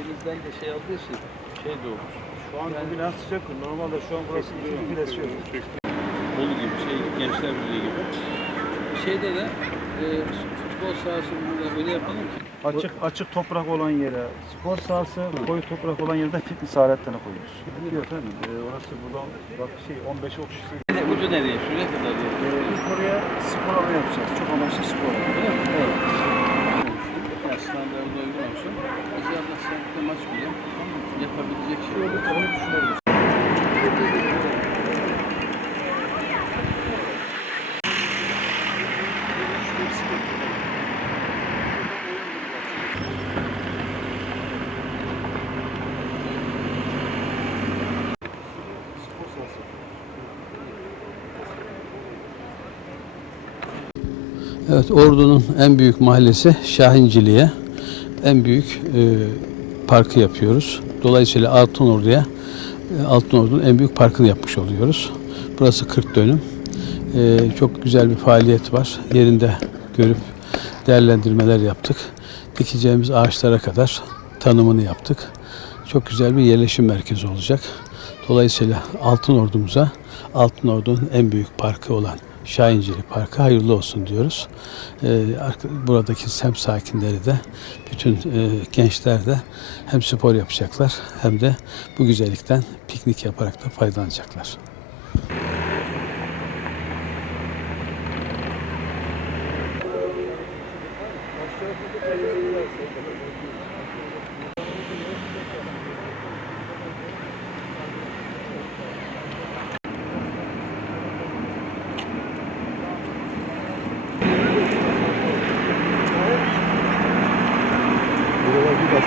denizden de şey aldığı için şey de. Şu an bugün en sıcak gün. Normalde şu an burası bir esiyor. Bolu gibi şey gençler birliği gibi. Şeyde de e, futbol sahasını da öyle yapalım ki Açık açık toprak olan yere spor sahası, koyu toprak olan yere de fitness aletlerini koyuyoruz. Biliyor efendim. E, orası buradan bak şey 15 okşu. Bir de ucu nereye? Şuraya kadar diyor. E, ilk oraya spor alanı yapacağız. Çok amaçlı spor alanı. Evet, Ordu'nun en büyük mahallesi Şahincili'ye en büyük e, parkı yapıyoruz. Dolayısıyla Altınordu'ya e, Altınordu'nun en büyük parkını yapmış oluyoruz. Burası 40 dönüm. E, çok güzel bir faaliyet var. Yerinde görüp değerlendirmeler yaptık. Dikeceğimiz ağaçlara kadar tanımını yaptık. Çok güzel bir yerleşim merkezi olacak. Dolayısıyla Altın Ordumuza Altın Ordu'nun en büyük parkı olan Şahincili Parkı hayırlı olsun diyoruz. Ee, buradaki semt sakinleri de, bütün e, gençler de hem spor yapacaklar hem de bu güzellikten piknik yaparak da faydalanacaklar.